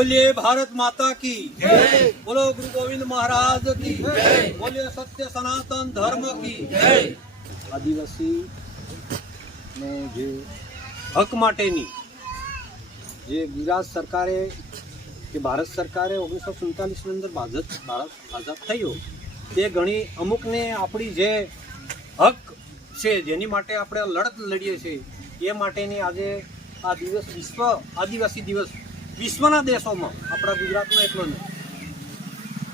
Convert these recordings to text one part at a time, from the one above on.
बोलिए भारत माता की जय। बोलो गुरु गोविंद महाराज की जय। बोलिए सत्य सनातन धर्म की जय। आदिवासी नो जे हक माटेनी जे गुजरात सरकारे કે ભારત સરકારે 1947ની અંદર ભારત આઝાદ થયો તે ઘણી અમુકને આપણી જે હક છે જેની માટે આપણે લડત લડીએ છીએ એ માટેની આજે આ દિવસ વિશ્વ આદિવાસી દિવસ વિશ્વના દેશોમાં આપણા ગુજરાતમાં એટલો નહીં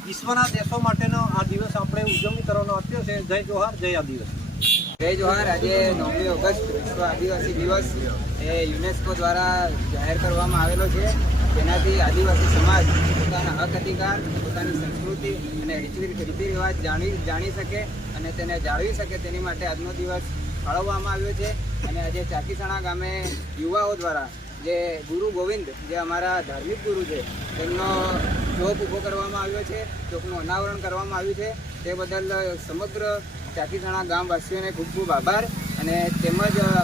વિશ્વના દેશો માટેનો આ દિવસ આપણે ઉજવણી કરવાનો આપ્યો છે। જય જોહાર, જય આદિવાસી। જય જોહાર। આજે 9મી ઓગસ્ટ વિશ્વ આદિવાસી દિવસ એ યુનેસ્કો દ્વારા જાહેર કરવામાં આવેલો છે। તેનાથી આદિવાસી સમાજ પોતાના હક અધિકાર, પોતાની સંસ્કૃતિ અને રીતિ રિવાજ જાણી શકે અને તેને જાળવી શકે તેની માટે આજનો દિવસ ફાળવવામાં આવ્યો છે। અને આજે ચાકીસણા ગામે યુવાઓ દ્વારા જે ગુરુ ગોવિંદ જે અમારા ધાર્મિક ગુરુ છે તેમનો ચોક ઊભો કરવામાં આવ્યો છે, ચોકનું અનાવરણ કરવામાં આવ્યું છે। તે બદલ સમગ્ર ચાકીસણા ગામવાસીઓને ખૂબ ખૂબ આભાર અને તેમજ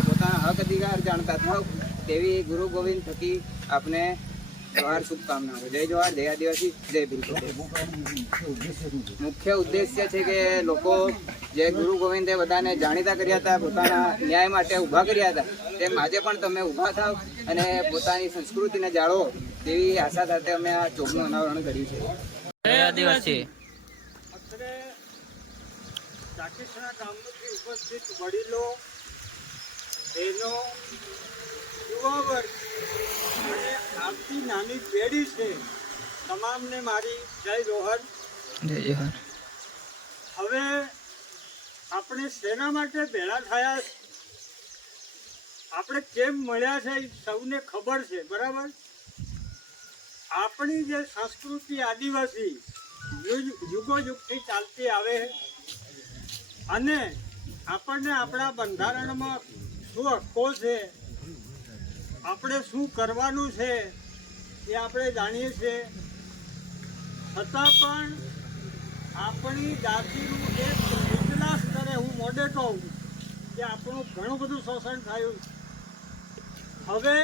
પોતાના હક અધિકાર જાણતા થાવ તેવી ગુરુ ગોવિંદ થકી આપને જોહાર, શુભકામનાઓ। જય જોહાર, જય આદિવાસી, જય ભીલ। મુખ્ય ઉદ્દેશ્ય છે કે લોકો જે ગુરુ ગોવિંદે બધાને જાણીતા કર્યા હતા, પોતાના ન્યાય માટે ઊભા કર્યા હતા, તેમ આજે પણ તમે ઊભા થાવ અને પોતાની સંસ્કૃતિને જાળવો તેવી આશા સાથે અમે આ ચોકનું અનાવરણ કર્યું છે। જય આદિવાસી। ચાકીસણા ગામમાંથી ઉપસ્થિત વડીલો, બહેનો, યુવા વર્ગ અને આવતી નાની પેઢી છે તમામને મારી જય જોહર, જય જોહાર। હવે આપણે શેના માટે ભેળા થયા, આપણે કેમ મળ્યા છે એ સૌને ખબર છે, બરાબર? આપણી જે સંસ્કૃતિ આદિવાસી યુગો યુગથી ચાલતી આવે અને આપણને આપણા બંધારણમાં શું હક્કો છે, આપણે શું કરવાનું છે એ આપણે જાણીએ છીએ, છતાં પણ આપણી જાતિનું એક નીચલા સ્તરે હું મોડે કહું કે આપણું ઘણું બધું શોષણ થયું। હવે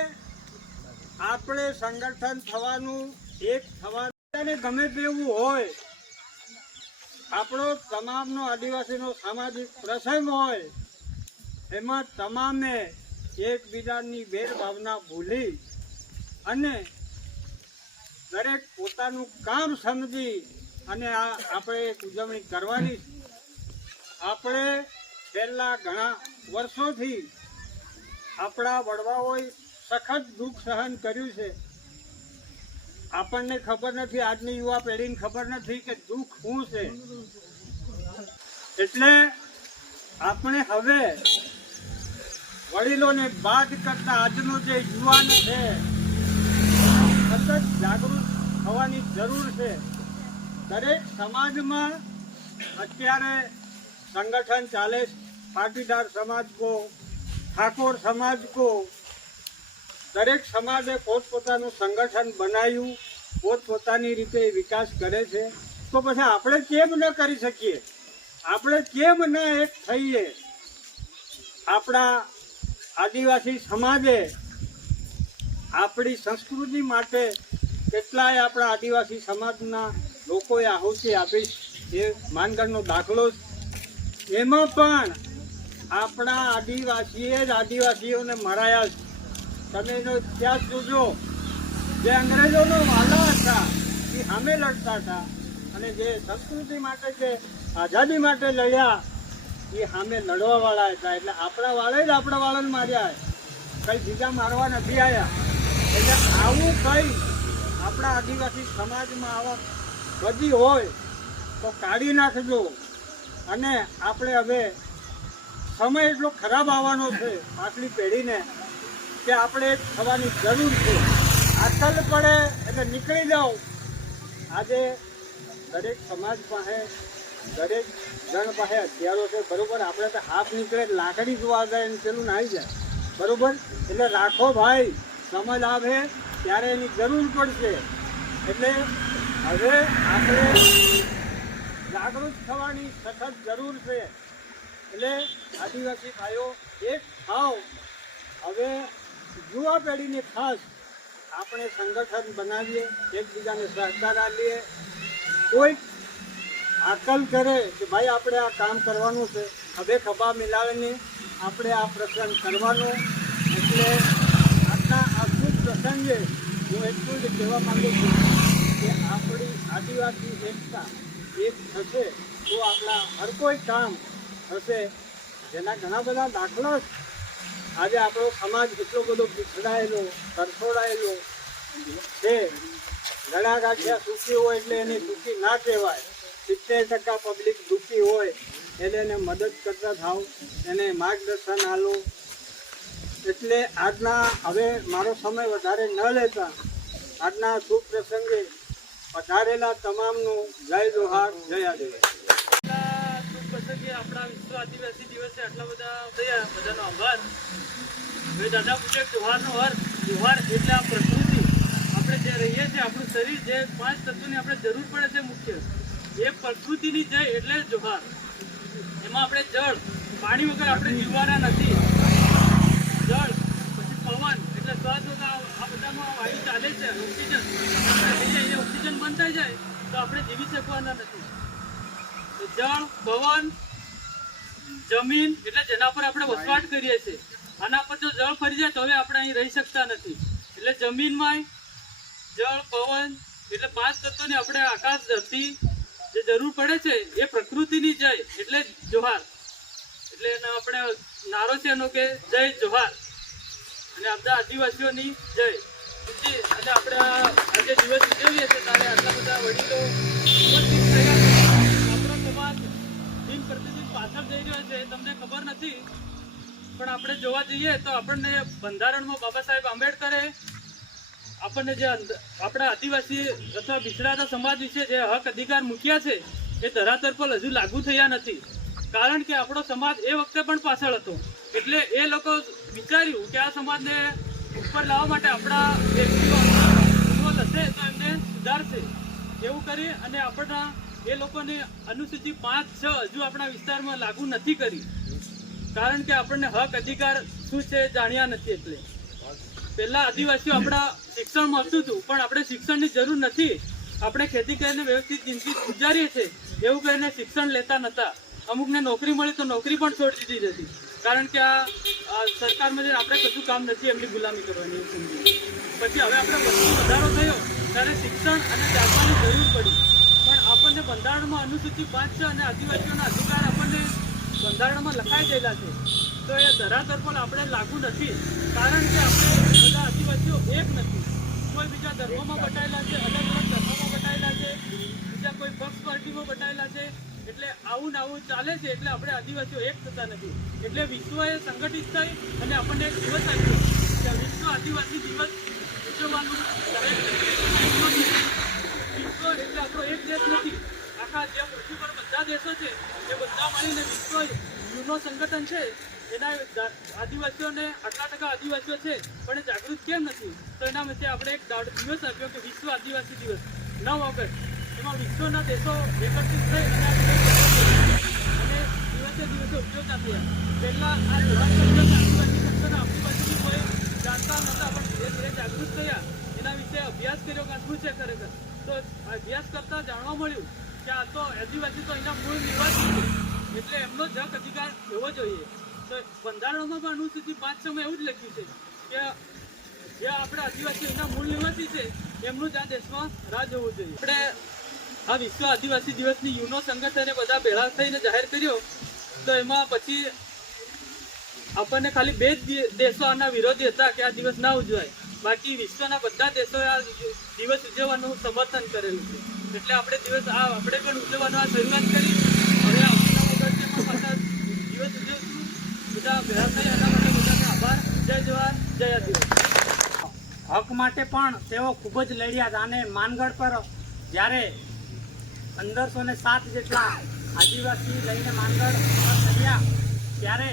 આપણે સંગઠન થવાનું, એક થવાનું, ગમે તેવું હોય, આપણો તમામનો આદિવાસીનો સામાજિક પ્રસંગ હોય એમાં તમામે એકબીજાની ભેદભાવના ભૂલી અને દરેક પોતાનું કામ સમજી અને આપણે એક ઉજવણી કરવાની। આપણે છેલ્લા ઘણા વર્ષોથી આપણા વડવાઓએ સખત દુઃખ સહન કર્યું છે। આપણને ખબર નથી, આજની યુવા પેઢીને ખબર નથી કે દુઃખ શું છે। એટલે આપણે હવે વડીલોને બાદ કરતા આજનો જે યુવાન છે સતત જાગૃત થવાની જરૂર છે। દરેક સમાજમાં અત્યારે સંગઠન ચાલે, પાટીદાર સમાજ કો, ઠાકોર સમાજ કો, દરેક સમાજે પોતપોતાનું સંગઠન બનાવ્યું, પોતપોતાની રીતે વિકાસ કરે છે। તો પછી આપણે કેમ ન કરી શકીએ? આપણે કેમ ન એક થઈએ? આપણા આદિવાસી સમાજે આપણી સંસ્કૃતિ માટે કેટલાય આપણા આદિવાસી સમાજના લોકોએ આહુતિ આપી, એ માનગઢનો દાખલો, એમાં પણ આપણા આદિવાસીએ જ આદિવાસીઓને મરાયા છે। તમે એનો ઇતિહાસ જોજો, જે અંગ્રેજોનો વાલા હતા એ સામે લડતા હતા અને જે સંસ્કૃતિ માટે, જે આઝાદી માટે લડ્યા એ સામે લડવાવાળા હતા। એટલે આપણા વાળે જ આપણા વાળાને માર્યા, કંઈ બીજા મારવા નથી આવ્યા। એટલે આવું કંઈ આપણા આદિવાસી સમાજમાં આવા બધી હોય તો કાઢી નાખજો। અને આપણે હવે સમય એટલો ખરાબ આવવાનો છે પાછલી પેઢીને કે આપણે એક થવાની જરૂર છે। આકલ પડે એટલે નીકળી જાઓ। આજે દરેક સમાજ પાસે, દરેક જણ પાસે હથિયારો છે, બરાબર? આપણે તો હાથ નીકળે લાકડી જોવા જાય અને પેલું નાહી જાય, બરાબર? એટલે રાખો ભાઈ, સમજ આવે ત્યારે એની જરૂર પડશે। એટલે હવે આપણે જાગૃત થવાની સખત જરૂર છે। એટલે આદિવાસી ભાઈઓ એક થાવ। હવે યુવા પેઢીને ખાસ આપણે સંગઠન બનાવીએ, એકબીજાને સહકાર આપીએ. કોઈ આકલ કરે કે ભાઈ આપણે આ કામ કરવાનું છે, હવે ખભા મિલાવીને આપણે આ પ્રસંગ કરવાનો. એટલે આજના આ શુભ પ્રસંગે હું એટલું જ કહેવા માંગુ છું કે આપણી આદિવાસી એકતા એક થશે તો આપણા હર કોઈ કામ થશે. જેના ઘણા બધા દાખલા આજે આપણો સમાજ એટલો બધો પીછડાયેલો, તરફોડાયેલો છે. ઘણા ગાંઠિયા સુખી હોય એટલે એને સુખી ના કહેવાય. 70% પબ્લિક દુઃખી હોય એટલે એને મદદ કરતા થાવ, એને માર્ગદર્શન આલો. એટલે આજના હવે મારો સમય વધારે ન લેતા આજના શુભ પ્રસંગે પધારેલા તમામનું જય જોહાર, જય આદિવાસી. શુભ પ્રસંગે આપણા વિશ્વ આદિવાસી દિવસે આટલા બધા થયા, બધાનો આભાર. હવે દાદા પૂછે ત્યોહારનો અર્થ. ત્યોહાર એટલે આ પ્રકૃતિ, આપણે જે રહીએ છીએ, આપણું શરીર, જે 5 તત્વોની આપણે જરૂર પડે છે મુખ્ય, એ પ્રકૃતિની જય એટલે જોહાર. એમાં આપણે જળ, પાણી વગર આપણે જીવવાના નથી. જળ, પછી પવન એટલે શ્વાસ વગર આ બધામાં વાયુ ચાલે છે. ઓક્સિજન, આપણે ઓક્સિજન બંધ થઈ જાય તો આપણે જીવી શકવાના નથી. જળ, પવન, જમીન એટલે જેના પર આપણે વસવાટ કરીએ છીએ. આના પર જો જળ ફરી જાય તો હવે આપણે અહીં રહી શકતા નથી. એટલે જમીનમાં જળ, પવન એટલે 5 તત્વોની આપણે આકાશ, ધરતી જે જરૂર પડે છે એ પ્રકૃતિની જય એટલે જોહાર. એટલે એનો આપણે નારો છે એનો કે જય જોહાર, અને આપણા આદિવાસીઓની જય. અને આપણે આજે દિવસ ઉજવીએ છીએ ત્યારે આટલા બધા વડીલો ઉપસ્થિત થયા છે. આપણો સમાજ દિન પ્રતિદિન પાછળ જઈ રહ્યો છે, તમને ખબર નથી. પણ આપણે જોવા જઈએ તો આપણને બંધારણમાં બાબા સાહેબ આંબેડકરે આપણને જે આપણા આદિવાસી અથવા બિછડાતા સમાજ વિશે જે હક અધિકાર મૂક્યા છે એ ધરાતલ પર હજુ લાગુ થયા નથી. કારણ કે આપણો સમાજ એ વખતે પણ પાછળ હતો. એટલે એ લોકો વિચાર્યું કે આ સમાજને ઉપર લાવવા માટે આપણા વ્યક્તિઓ હશે તો એમને સુધારશે. એવું કરી અને આપણા એ લોકોને અનુસૂચિ 5-6 હજુ આપણા વિસ્તારમાં લાગુ નથી કરી. કારણ કે આપણને હક અધિકાર શું છે જાણ્યા નથી. એટલે પહેલા આદિવાસીઓ આપણા શિક્ષણ મળતું હતું, પણ આપણે શિક્ષણની જરૂર નથી, આપણે ખેતી કરીને વ્યવસ્થિત જિંદગી ગુજારીએ છીએ એવું કરીને શિક્ષણ લેતા નહોતા. અમુકને નોકરી મળી તો નોકરી પણ છોડી દીધી હતી. કારણ કે આ સરકારમાં જે આપણે કશું કામ નથી એમની ગુલામી કરવાની એવું સમજી. પછી હવે આપણે વસ્તુ વધારો થયો ત્યારે શિક્ષણ અને જાગવાની જરૂર પડી. પણ આપણને બંધારણમાં અનુસૂચિ 5 અને આદિવાસીઓના અધિકાર આપણને બંધારણમાં લખાઈ ગયેલા છે, તો એ ધરાતલ પર આપણે લાગુ નથી. કારણ કે આપણે બધા આદિવાસીઓ એક નથી. કોઈ બીજા ધર્મોમાં બટાયેલા છે, અલગ અલગ ધર્મોમાં બટાયેલા છે, બીજા કોઈ પક્ષ પાર્ટીમાં બટાયેલા છે. એટલે આવું ને આવું ચાલે છે. એટલે આપણે આદિવાસીઓ એક થતા નથી. એટલે વિશ્વએ સંગઠિત થઈ અને આપણને એક દિવસ આપ્યો કે વિશ્વ આદિવાસી દિવસ ઉજવવાનું. વિશ્વ એટલે આપણો એક દેશ નથી, આખા જે પૃથ્વી પર બધા દેશો છે એ બધા મળીને વિશ્વ યુનો સંગઠન છે. એના આદિવાસીઓને આટલા ટકા આદિવાસીઓ છે પણ એ જાગૃત કેમ નથી? તો એના માટે આપણે એક દિવસ આપ્યો કે વિશ્વ આદિવાસી દિવસ 9 ઓગસ્ટ. એમાં વિશ્વના દેશો એકત્રિત થઈ અને દિવસે દિવસે ઉજવતા થયા. પહેલાં આ આદિવાસી સંગઠન આપણી બાજુથી કોઈ જાણતા નહોતા, પણ ધીરે ધીરે જાગૃત થયા. એના વિશે અભ્યાસ કર્યો કે શું છે ખરેખર. તો અભ્યાસ કરતાં જાણવા મળ્યું કે આ તો આદિવાસી તો અહીંના મૂળ નિવાસી છે, એટલે એમનો જ હક અધિકાર હોવો જોઈએ. તો બંધારણમાં પણ અનુસૂચિ 5 માં એવું જ લખ્યું છે કે જે આપણે આદિવાસી એના મૂળ નિવાસી છે એમનું જ આ દેશમાં રાજ હોવું જોઈએ. આપણે આ વિશ્વ આદિવાસી દિવસની યુનો સંગઠને બધા ભેળા થઈને જાહેર કર્યો. તો એમાં પછી આપણને ખાલી 2 જ દેશો આના વિરોધી હતા કે આ દિવસ ના ઉજવાય. બાકી વિશ્વના બધા દેશોએ આ દિવસ ઉજવવાનું સમર્થન કરેલું છે. એટલે આપણે પણ ઉજવવાનું આ શરૂઆત કરી. હવે આવતીના ઓગસ્ટમાં પાછા દિવસ ઉજવશું. બધા ભેળા થઈ એના માટે બધાને આભાર. જય જવાહર, જય આદિવાસી. હક માટે પણ તેઓ ખૂબ જ લડ્યા હતા. અને માનગઢ પર જ્યારે 1507 જેટલા આદિવાસી લઈને માનગઢ ચડ્યા ત્યારે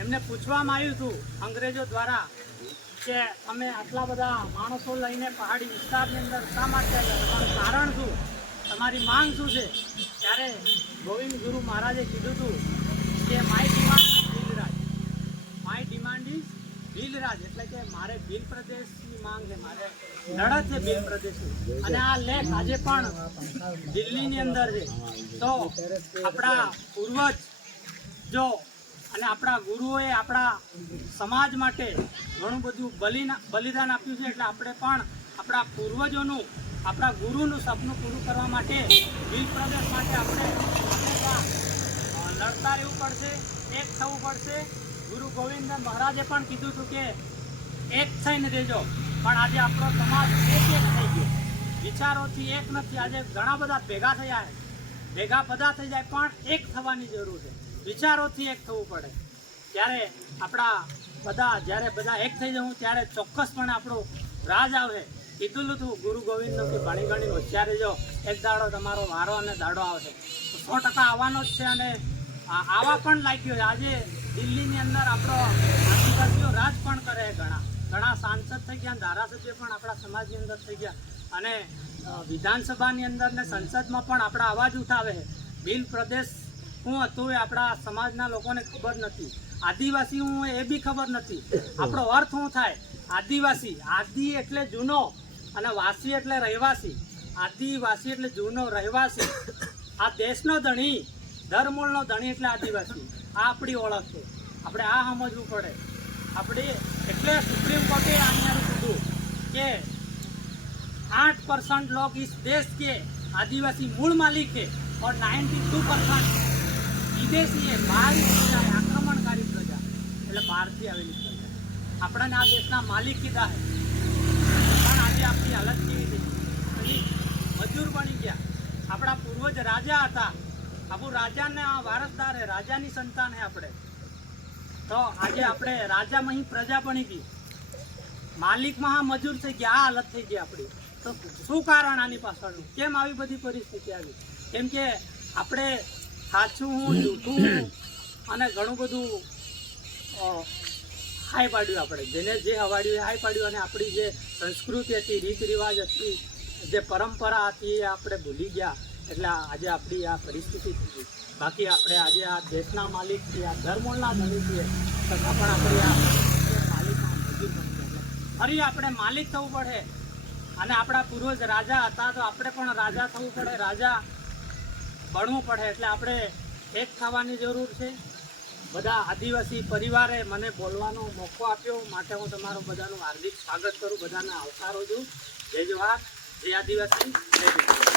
એમને પૂછવામાં આવ્યું હતું અંગ્રેજો દ્વારા કે અમે આટલા બધા માણસો લઈને પહાડી વિસ્તારની અંદર શા માટે આવ્યા, તમારું કારણ શું, તમારી માંગ શું છે? ત્યારે ગોવિંદ ગુરુ મહારાજે કીધું હતું કે my demand is right, my demand is Bhil Raj એટલે કે મારે ભીલ પ્રદેશની માંગ છે, મારે લડત છે ભીલ પ્રદેશની. અને આ લેખ આજે પણ દિલ્હીની અંદર છે. તો આપણા પૂર્વજ જો અને આપણા ગુરુઓએ આપણા સમાજ માટે ઘણું બધું બલિદાન આપ્યું છે. એટલે આપણે પણ આપણા પૂર્વજોનું, આપણા ગુરુનું સપનું પૂરું કરવા માટે ભીલ પ્રદેશ માટે આપણે લડતા રહેવું પડશે, એક થવું પડશે. ગુરુ ગોવિંદ મહારાજે પણ કીધું હતું કે એક થઈને રહેજો. પણ આજે આપણો સમાજ એક થઈ ગયો, વિચારોથી એક નથી. આજે ઘણા બધા ભેગા થયા છે, ભેગા બધા થઈ જાય પણ એક થવાની જરૂર છે, વિચારોથી એક થવું પડે. ત્યારે આપણા જ્યારે બધા એક થઈ જવું ત્યારે ચોક્કસપણે આપણું રાજ આવે. કીધું હતું ગુરુ ગોવિંદનું કે ભણી ગણી હોશિયાર રહેજો, એક દાડો તમારો વારો અને દાડો આવશે. તો 100% આવવાનો જ છે અને આવા પણ લાગ્યો. આજે દિલ્હીની અંદર આપણો આદિવાસીઓ રાજ પણ કરે. ઘણા સાંસદ થઈ ગયા, ધારાસભ્ય પણ આપણા સમાજની અંદર થઈ ગયા અને વિધાનસભાની અંદર ને સંસદમાં પણ આપણા અવાજ ઉઠાવે. ભીલ પ્રદેશ શું હતું એ આપણા સમાજના લોકોને ખબર નથી. આદિવાસી હું એ બી ખબર નથી. આપણો અર્થ શું થાય? આદિવાસી, આદિ એટલે જૂનો અને વાસી એટલે રહેવાસી. આદિવાસી એટલે જૂનો રહેવાસી. આ દેશનો ધણી, ધરમૂળનો ધણી એટલે આદિવાસી. આ આપણી ઓળખ છે. આપણે આ સમજવું પડે. આપણે એટલે સુપ્રીમ કોર્ટે આનું કીધું કે 8% लोग इस देश के आदिवासी मूल मालिक है और 92% विदेशी है, बाहरी प्रजा है, आक्रमणकारी प्रजा એટલે બહારથી આવેલી પ્રજા. આપણને આ દેશના માલિક કીધા છે પણ આજે આપણી હાલત કેવી થઈ? મજૂર બની ગયા. આપણા પૂર્વજ રાજા હતા, આપણું રાજાને વારસદાર હે, રાજાની સંતાન હે આપણે. તો આજે આપણે રાજામાં અહીં પ્રજા બની ગઈ, માલિકમાં મજૂર થઈ ગયા. આ હાલત થઈ ગઈ આપણી. તો શું કારણ આની પાછળનું? કેમ આવી બધી પરિસ્થિતિ આવી? કેમ કે આપણે સાચું જૂઠું અને ઘણું બધું હાઈ પાડ્યું. આપણે જેને જે હવાડ્યું એ હાઈ પાડ્યું અને આપણી જે સંસ્કૃતિ હતી, રીત રિવાજ હતી, જે પરંપરા હતી એ આપણે ભૂલી ગયા. એટલે આજે આપણી આ પરિસ્થિતિ થઈ ગઈ. બાકી આપણે આજે આ દેશના માલિક છીએ, આ ધર્મના ધણી છીએ, છતાં પણ આપણે આ માલિકમાં મજૂર બની ગયા. ફરી આપણે માલિક થવું પડે. અને આપણા પૂર્વજ રાજા હતા તો આપણે પણ રાજા થવું પડે, રાજા બનવું પડે. એટલે આપણે એક થવાની જરૂર છે. બધા આદિવાસી પરિવારે મને બોલવાનો મોકો આપ્યો માટે હું તમારું બધાનું હાર્દિક સ્વાગત કરું, બધાને આવકારું છું. જય જવાહર, જય આદિવાસી, જય